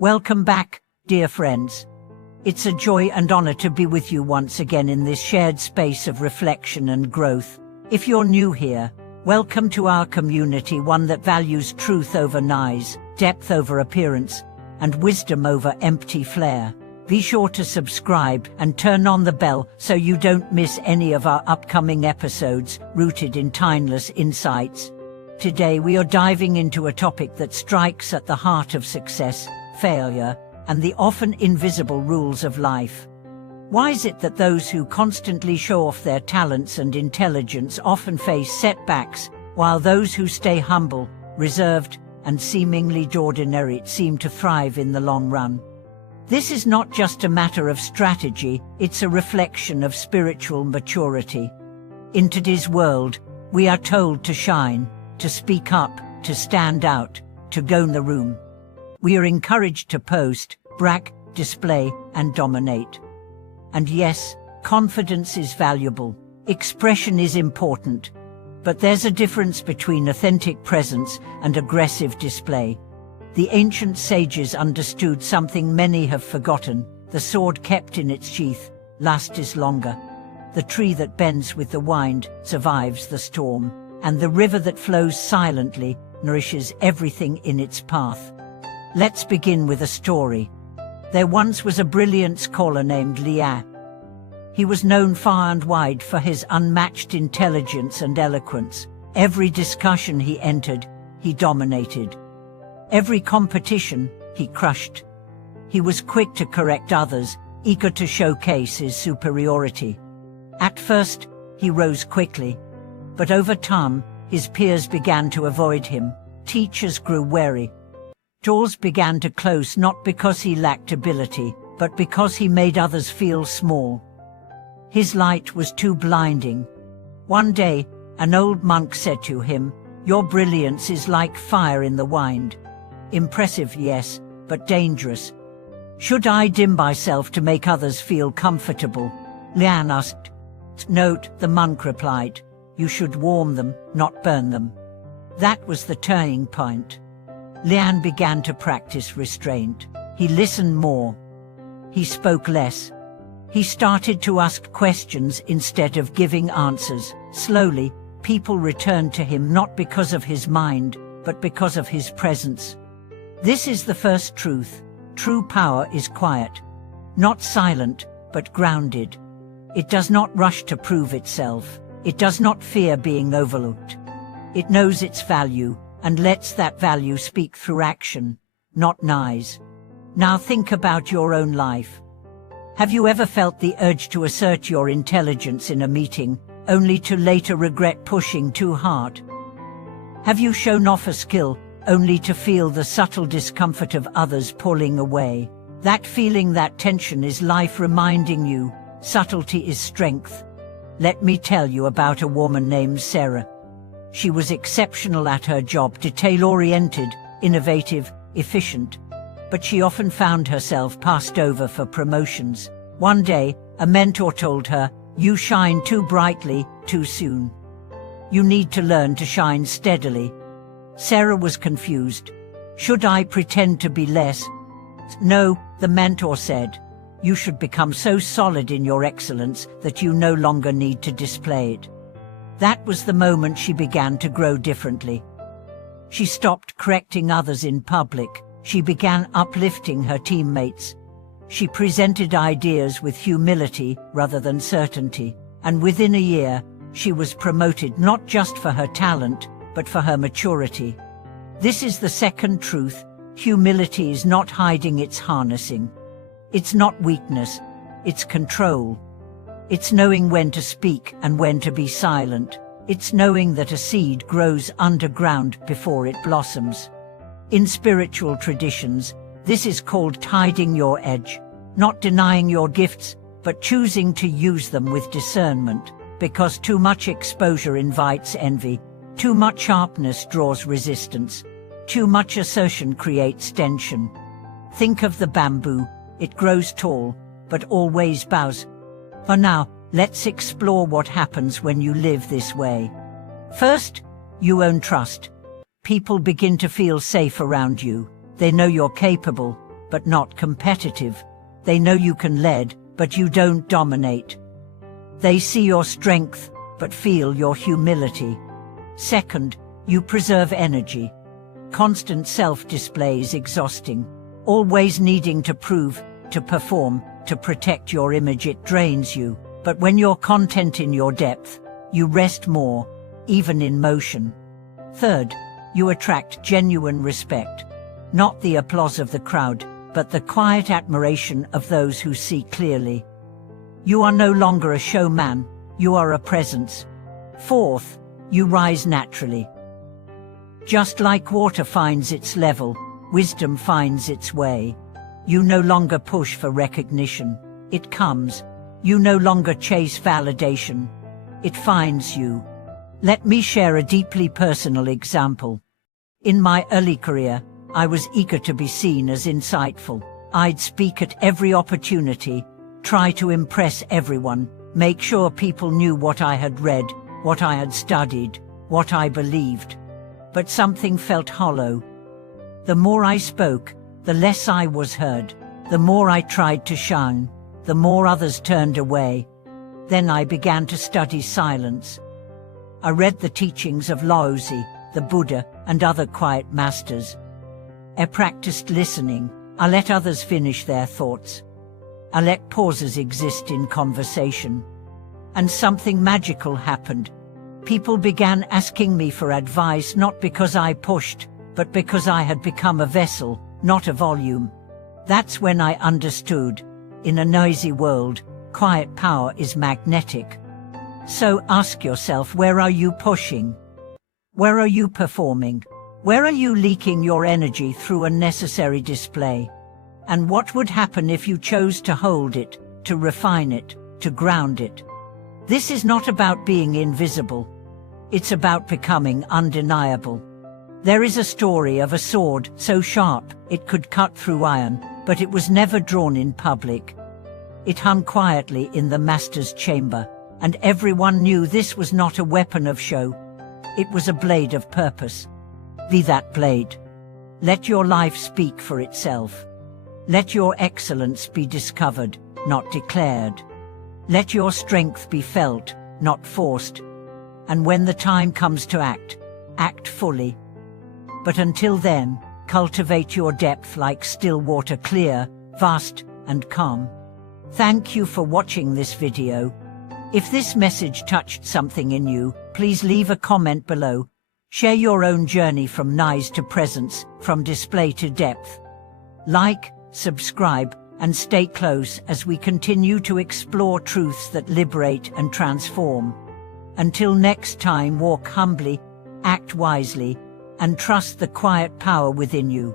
Welcome back, dear friends. It's a joy and honor to be with you once again in this shared space of reflection and growth. If you're new here, welcome to our community, one that values truth over noise, depth over appearance, and wisdom over empty flair. Be sure to subscribe and turn on the bell so you don't miss any of our upcoming episodes rooted in timeless insights. Today we are diving into a topic that strikes at the heart of success, failure, and the often invisible rules of life. Why is it that those who constantly show off their talents and intelligence often face setbacks, while those who stay humble, reserved, and seemingly ordinary seem to thrive in the long run? This is not just a matter of strategy, it's a reflection of spiritual maturity. In today's world, we are told to shine, to speak up, to stand out, to own the room. We are encouraged to post, brag, display, and dominate. And yes, confidence is valuable. Expression is important. But there's a difference between authentic presence and aggressive display. The ancient sages understood something many have forgotten: the sword kept in its sheath lasts longer. The tree that bends with the wind survives the storm, and the river that flows silently nourishes everything in its path. Let's begin with a story. There once was a brilliant scholar named Liang. He was known far and wide for his unmatched intelligence and eloquence. Every discussion he entered, he dominated. Every competition, he crushed. He was quick to correct others, eager to showcase his superiority. At first, he rose quickly. But over time, his peers began to avoid him. Teachers grew wary. Doors began to close not because he lacked ability, but because he made others feel small. His light was too blinding. One day, an old monk said to him, "Your brilliance is like fire in the wind. Impressive, yes, but dangerous. Should I dim myself to make others feel comfortable?" Liang asked. "No," the monk replied. "You should warm them, not burn them." That was the turning point. Liang began to practice restraint. He listened more. He spoke less. He started to ask questions instead of giving answers. Slowly, people returned to him not because of his mind, but because of his presence. This is the first truth. True power is quiet. Not silent, but grounded. It does not rush to prove itself. It does not fear being overlooked. It knows its value, and lets that value speak through action, not noise. Now think about your own life. Have you ever felt the urge to assert your intelligence in a meeting, only to later regret pushing too hard? Have you shown off a skill, only to feel the subtle discomfort of others pulling away? That feeling, that tension, is life reminding you, subtlety is strength. Let me tell you about a woman named Sarah. She was exceptional at her job, detail-oriented, innovative, efficient. But she often found herself passed over for promotions. One day, a mentor told her, "You shine too brightly, too soon. You need to learn to shine steadily." Sarah was confused. "Should I pretend to be less?" "No," the mentor said. "You should become so solid in your excellence that you no longer need to display it." That was the moment she began to grow differently. She stopped correcting others in public. She began uplifting her teammates. She presented ideas with humility rather than certainty. And within a year, she was promoted not just for her talent, but for her maturity. This is the second truth. Humility is not hiding, it's harnessing. It's not weakness, it's control. It's knowing when to speak and when to be silent. It's knowing that a seed grows underground before it blossoms. In spiritual traditions, this is called hiding your edge, not denying your gifts, but choosing to use them with discernment, because too much exposure invites envy, too much sharpness draws resistance, too much assertion creates tension. Think of the bamboo. It grows tall, but always bows. For now, let's explore what happens when you live this way. First, you own trust. People begin to feel safe around you. They know you're capable, but not competitive. They know you can lead, but you don't dominate. They see your strength, but feel your humility. Second, you preserve energy. Constant self-display is exhausting. Always needing to prove, to perform, to protect your image, it drains you. But when you're content in your depth, you rest more, even in motion. Third, you attract genuine respect. Not the applause of the crowd, but the quiet admiration of those who see clearly. You are no longer a showman, you are a presence. Fourth, you rise naturally. Just like water finds its level, wisdom finds its way. You no longer push for recognition, it comes. You no longer chase validation, it finds you. Let me share a deeply personal example. In my early career, I was eager to be seen as insightful. I'd speak at every opportunity, try to impress everyone, make sure people knew what I had read, what I had studied, what I believed. But something felt hollow. The more I spoke, the less I was heard. The more I tried to shine, the more others turned away. Then I began to study silence. I read the teachings of Lao Tzu, the Buddha, and other quiet masters. I practiced listening. I let others finish their thoughts. I let pauses exist in conversation. And something magical happened. People began asking me for advice, not because I pushed, but because I had become a vessel, not a volume. That's when I understood. In a noisy world, quiet power is magnetic. So ask yourself, where are you pushing? Where are you performing? Where are you leaking your energy through unnecessary display? And what would happen if you chose to hold it, to refine it, to ground it? This is not about being invisible. It's about becoming undeniable. There is a story of a sword so sharp it could cut through iron, but it was never drawn in public. It hung quietly in the master's chamber, and everyone knew this was not a weapon of show. It was a blade of purpose. Be that blade. Let your life speak for itself. Let your excellence be discovered, not declared. Let your strength be felt, not forced. And when the time comes to act, act fully. But until then, cultivate your depth like still water, clear, vast, and calm. Thank you for watching this video. If this message touched something in you, please leave a comment below. Share your own journey from noise to presence, from display to depth. Like, subscribe, and stay close as we continue to explore truths that liberate and transform. Until next time, walk humbly, act wisely, and trust the quiet power within you.